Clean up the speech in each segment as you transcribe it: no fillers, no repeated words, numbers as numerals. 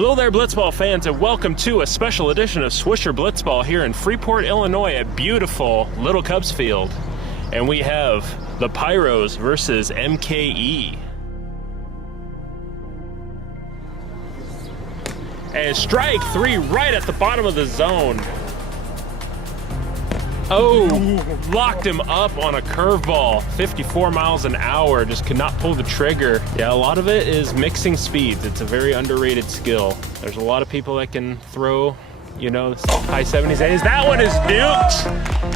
Hello there, Blitzball fans, and welcome to a special edition of Swisher Blitzball here in Freeport, Illinois at beautiful Little Cubs Field. And we have the Pyros versus MKE. And strike three right at the bottom of the zone. Oh, locked him up on a curveball, 54 miles an hour, just could not pull the trigger. Yeah, a lot of it is mixing speeds. It's a very underrated skill. There's a lot of people that can throw, you know, high 70s, 80s. That one is nuked,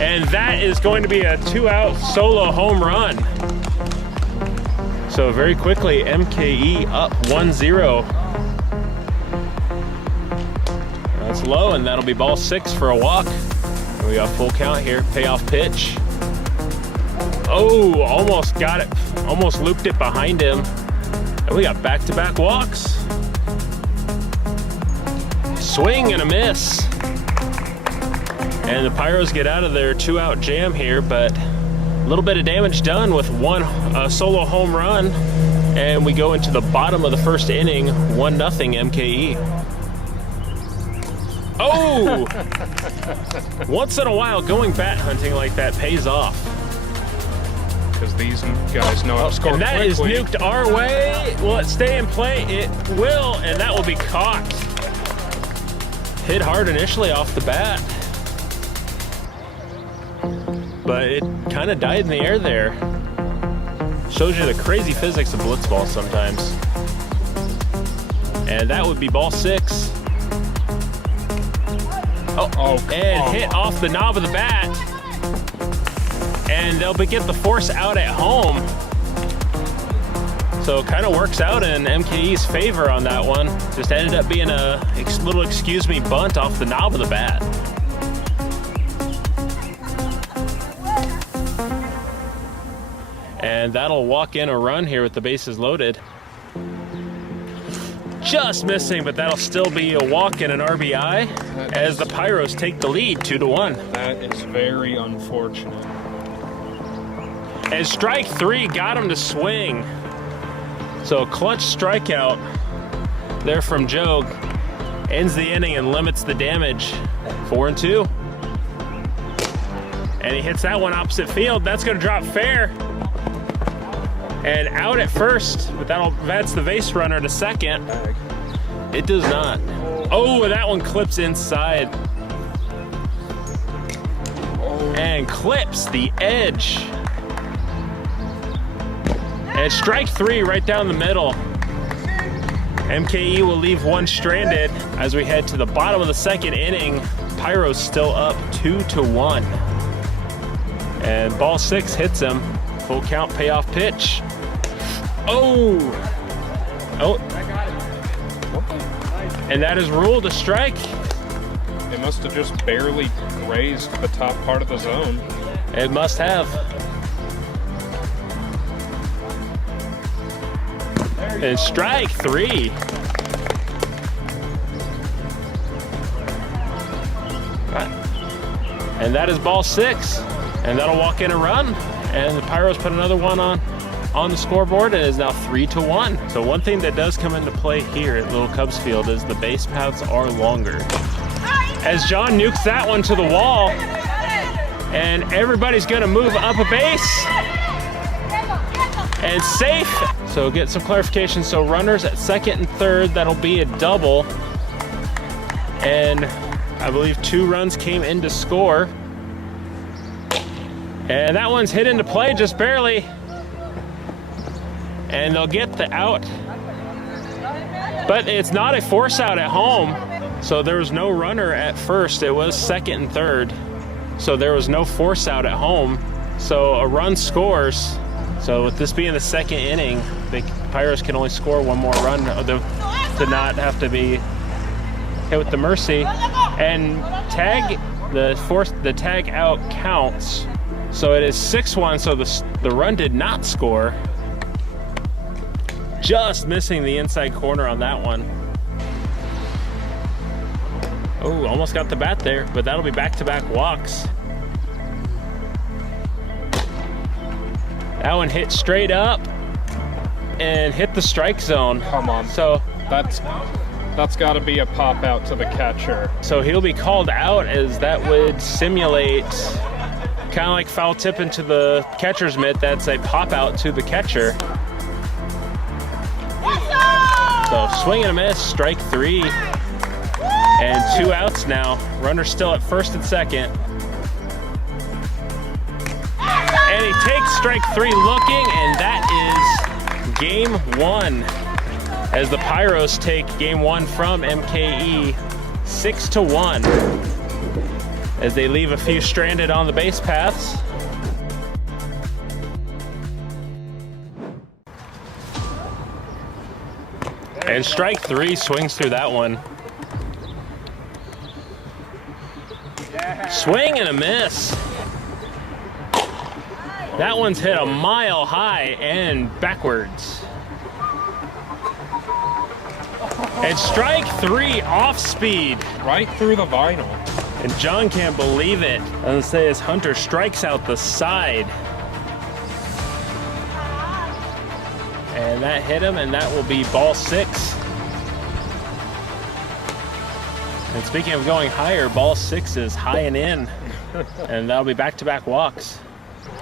and that is going to be a 2-out solo home run. So very quickly, MKE up 1-0. That's low, and that'll be ball 6 for a walk. We got full count here, payoff pitch. Oh, almost got it, almost looped it behind him. And we got back-to-back walks. Swing and a miss. And the Pyros get out of their 2-out jam here, but a little bit of damage done with one solo home run. And we go into the bottom of the first inning, 1-0 MKE. Oh! Once in a while, going bat hunting like that pays off. Because these guys know how to score and that quickly. is nuked our way. Will it stay in play? It will, and that will be caught. Hit hard initially off the bat. But it kind of died in the air there. Shows you the crazy physics of blitzball sometimes. And that would be ball 6. And hit off the knob of the bat. And they'll get the force out at home. So it kind of works out in MKE's favor on that one. Just ended up being a little excuse me bunt off the knob of the bat. And that'll walk in a run here with the bases loaded. Just missing, but that'll still be a walk and an RBI as the Pyros take the lead 2-1. That is very unfortunate. And strike 3 got him to swing. So a clutch strikeout there from Joe ends the inning and limits the damage. 4-2. And he hits that one opposite field. That's going to drop fair. And out at first, but that's the base runner to second. It does not. Oh, that one clips inside. And clips the edge. And strike 3 right down the middle. MKE will leave one stranded as we head to the bottom of the second inning. Pyros still up 2-1. And ball 6 hits him. Full count payoff pitch. Oh! And that is ruled a strike. It must have just barely grazed the top part of the zone. It must have. And strike 3. And that is ball 6. And that'll walk in a run. And the Pyros put another one on the scoreboard, and is now 3-1. So one thing that does come into play here at Little Cubs Field is the base paths are longer. As John nukes that one to the wall, and everybody's gonna move up a base. And safe. So get some clarification. So runners at second and third, that'll be a double. And I believe 2 runs came in to score. And that one's hit into play just barely. And they'll get the out. But it's not a force out at home. So there was no runner at first. It was second and third. So there was no force out at home. So a run scores. So with this being the second inning, the Pyros can only score one more run to not have to be hit with the mercy. And the tag out counts. So it is 6-1, so the run did not score. Just missing the inside corner on that one. Oh, almost got the bat there, but that'll be back-to-back walks. That one hit straight up and hit the strike zone. Come on. So that's That's got to be a pop out to the catcher. So he'll be called out, as that would simulate kind of like foul tip into the catcher's mitt. That's a pop out to the catcher. So swing and a miss, strike 3. And 2 outs now. Runner still at first and second. And he takes strike 3 looking, and that is game 1. As the Pyros take game 1 from MKE 6-1. As they leave a few stranded on the base paths. And strike 3 swings through that one. Swing and a miss. That one's hit a mile high and backwards. And strike 3 off speed. Right through the vinyl. And John can't believe it. Let's say as Hunter strikes out the side. And that hit him, and that will be ball 6. And speaking of going higher, ball 6 is high and in. And that'll be back-to-back walks.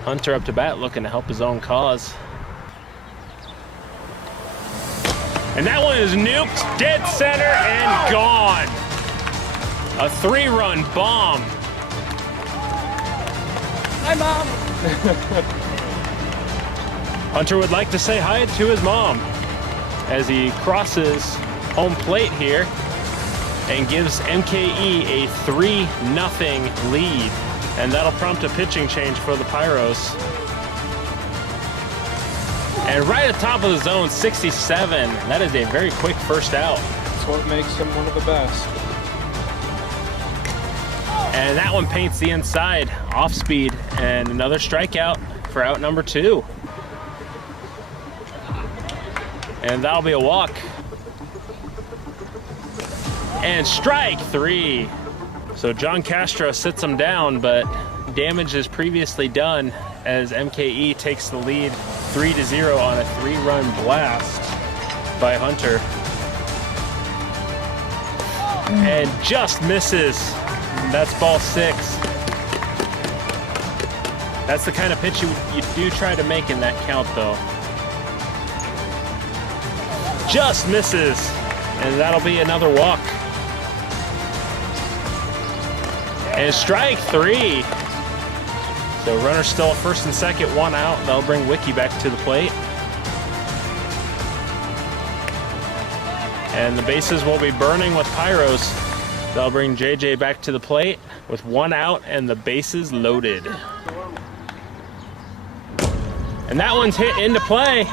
Hunter up to bat, looking to help his own cause. And that one is nuked, dead center, and gone. A 3-run bomb. Hi, Mom. Hunter would like to say hi to his mom as he crosses home plate here and gives MKE a 3-0 lead. And that'll prompt a pitching change for the Pyros. And right at the top of the zone, 67. That is a very quick first out. That's what makes him one of the best. And that one paints the inside, off speed, and another strikeout for out number 2. And that'll be a walk. And strike 3. So John Castro sits him down, but damage is previously done as MKE takes the lead 3-0 on a 3-run blast by Hunter. And just misses. That's ball 6. That's the kind of pitch you do try to make in that count, though. Just misses, and that'll be another walk. And strike 3. So runner still at first and second, 1 out. That'll bring Wiki back to the plate. And the bases will be burning with Pyros. That'll bring JJ back to the plate with 1 out and the bases loaded. And that one's hit into play.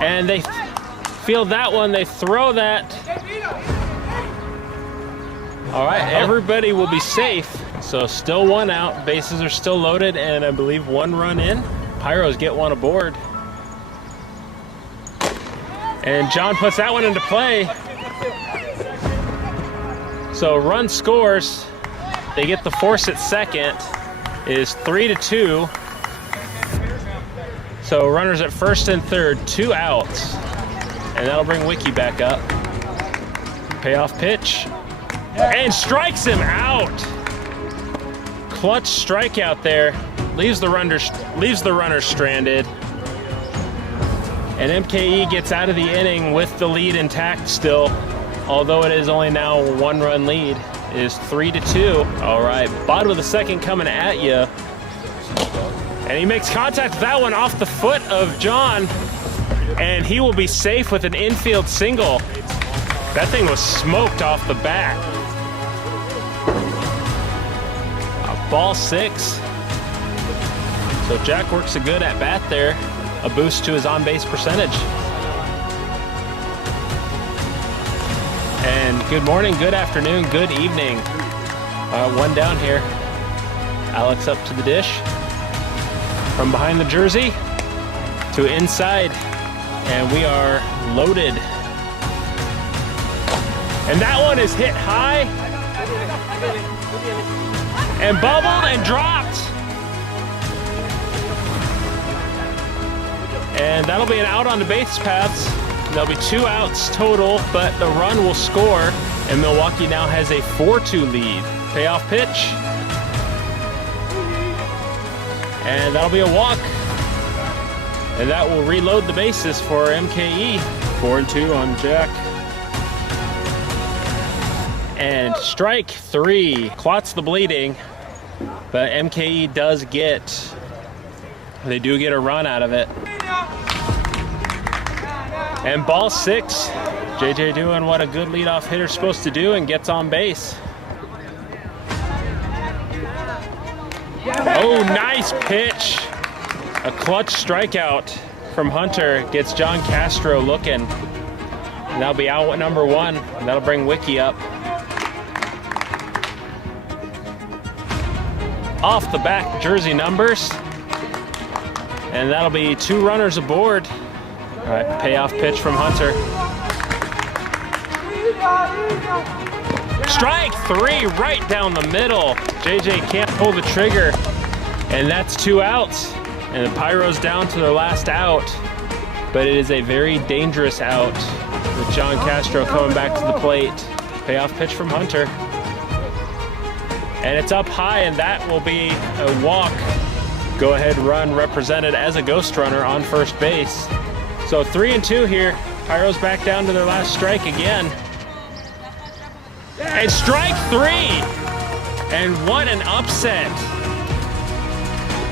And they field that one, they throw that. All right, everybody will be safe. So still 1 out, bases are still loaded, and I believe 1 run in. Pyros get 1 aboard. And John puts that one into play. So run scores. They get the force at second. It is 3-2. So runners at first and third, 2 outs. And that'll bring Wiki back up. Payoff pitch. And strikes him out. Clutch strikeout there. Leaves the runner stranded. And MKE gets out of the inning with the lead intact still. Although it is only now a 1-run lead. It is 3-2. All right, bottom of the second coming at you. And he makes contact with that one off the foot of John. And he will be safe with an infield single. That thing was smoked off the bat. Ball 6. So Jack works a good at bat there. A boost to his on-base percentage. And good morning, good afternoon, good evening. 1 down here. Alex up to the dish. From behind the jersey to inside. And we are loaded. And that one is hit high. And bubbled and dropped. And that'll be an out on the base paths. There'll be 2 outs total, but the run will score, and Milwaukee now has a 4-2 lead. Payoff pitch. And that'll be a walk. And that will reload the bases for MKE. 4-2 on Jack. And strike 3. Clots the bleeding, but MKE does get, they do get a run out of it. And ball 6. JJ doing what a good leadoff hitter's supposed to do and gets on base. Oh, nice pitch. A clutch strikeout from Hunter gets John Castro looking. And that'll be out number 1. And that'll bring Wiki up. Off the back jersey numbers. And that'll be 2 runners aboard. All right, payoff pitch from Hunter. Strike 3 right down the middle. JJ can't pull the trigger. And that's 2 outs. And the Pyros down to their last out. But it is a very dangerous out with John Castro coming back to the plate. Payoff pitch from Hunter. And it's up high, and that will be a walk. Go ahead run represented as a ghost runner on first base. So 3-2 here. Pyros back down to their last strike again. And strike 3. And what an upset.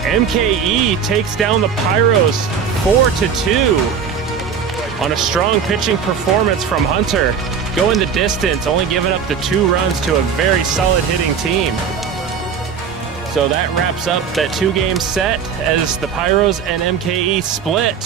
MKE takes down the Pyros 4-2 on a strong pitching performance from Hunter. Going the distance, only giving up the 2 runs to a very solid hitting team. So that wraps up that 2-game set as the Pyros and MKE split.